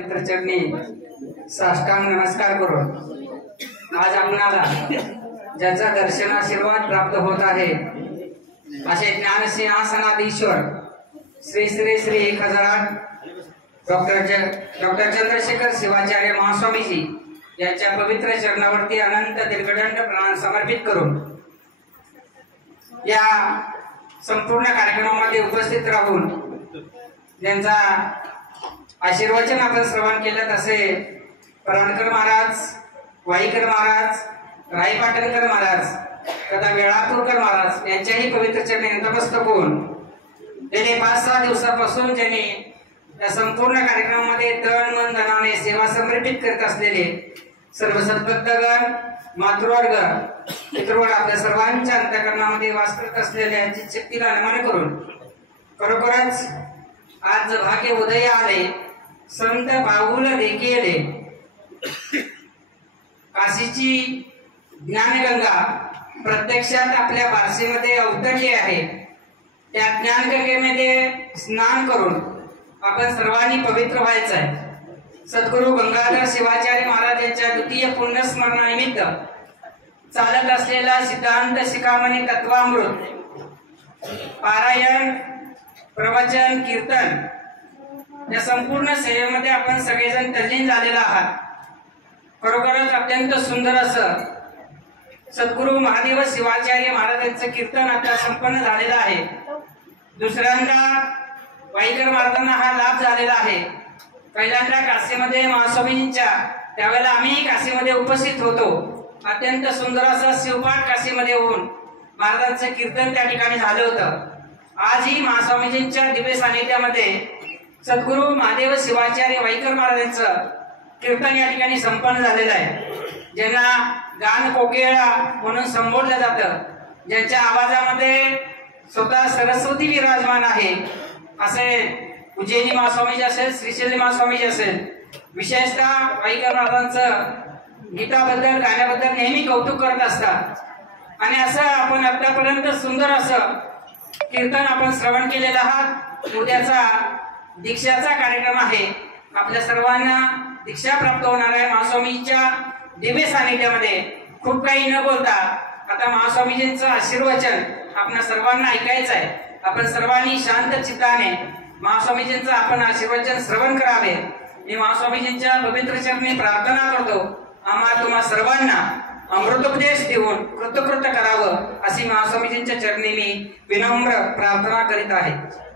पवित्र चरणी साष्टांग नमस्कार करून आज आपणाला ज्याचा दर्शनाशीर्वाद प्राप्त होत आहे असे ज्ञान सिंहासनाधीश्वर श्री श्री श्री 1008 डॉक्टर चंद्रशेखर शिवाचार्य महास्वामीजी यांच्या पवित्र चरणावरती अनंत दीर्घदंड प्रणाम समर्पित करून या संपूर्ण कार्यक्रमामध्ये उपस्थित राहून ज्यांचा आशीर्वचन आपण श्रवण केलं तसे पराणकर महाराज, वाईकर महाराज, रायपाटणकर महाराज तथा वेळापूरकर महाराज यांच्याही पवित्र चरणी नतमस्तक होऊन गेले 5-6 दिवसापासून ज्यांनी या संपूर्ण कार्यक्रमामध्ये तन मन धनाने सेवा समर्पित करत असलेले सर्व सद्भक्तगण, मातृवर्ग, पितृवर्ग आपल्या सर्वांच्या अंतःकरणामध्ये वास करत असलेल्या शक्तीला नमन करून खरोखरच आज भाग्य उदय आले, संत बाहुल देखील काशीची ज्ञानगंगा प्रत्यक्षात आपल्या बारशीमध्ये अवतरली आहे। त्या ज्ञानगंगेमध्ये स्नान करून आपण सर्वांनी पवित्र व्हायचं आहे। सद्गुरु गंगाधर शिवाचार्य महाराज यांच्या द्वितीय पुण्यस्मरणानिमित्त चालत असलेला सिद्धांत शिखामणी तत्वामृत पारायण, प्रवचन, कीर्तन या संपूर्ण सेवेमध्ये आपण सगळेजण तल्लीन झालेला आहात। खरोखरच अत्यंत सुंदर असं सद्गुरु महादेव शिवाचार्य महाराजांचं कीर्तन आता संपन्न झालेलं आहे। दुसऱ्यांदा वाईकर महाराजांना हा लाभ झालेला आहे। पहिल्यांदा काशीमध्ये महास्वामींच्या त्यावेळेला आम्ही काशीमध्ये उपस्थित होतो। अत्यंत सुंदर असं शिवपाठ काशीमध्ये होऊन महाराजांचं कीर्तन त्या ठिकाणी झालं होतं। आजही महास्वामीजींच्या दिव्य सानिध्यामध्ये सद्गुरु महादेव शिवाचार्य वाईकर महाराजांचं कीर्तन या ठिकाणी संपन्न झालेलं आहे। ज्यांना गान कोकिळा म्हणून संबोधलं जातं, ज्यांच्या आवाजामध्ये स्वतः सरस्वती विराजमान आहे असे उज्जैनी महास्वामीजी असेल, श्रीशैली महास्वामीजी असेल, विशेषतः वाईकर महाराजांचं गीताबद्दल, गाण्याबद्दल नेहमी कौतुक करत असतात। आणि असं आपण आतापर्यंत सुंदर असं कीर्तन आपण श्रवण केलेलं आहात। उद्याचा दीक्षाचा कार्यक्रम आहे। आपल्या सर्वांना दीक्षा प्राप्त होणार आहे महास्वामींच्या दिव्य सानिध्यामध्ये। खूप काही न बोलता आता महास्वामीजींचं आशीर्वचन आपण सर्वांना ऐकायचं आहे। आपण सर्वांनी शांत चित्ताने महास्वामीजींचं आपण आशीर्वचन श्रवण करावे। मी महास्वामीजींच्या पवित्र चरणी प्रार्थना करतो, आम्हा तुम्हा सर्वांना अमृतोपदेश देऊन कृतकृत्य करावं अशी महास्वामीजींच्या चरणी मी विनम्र प्रार्थना करीत आहे।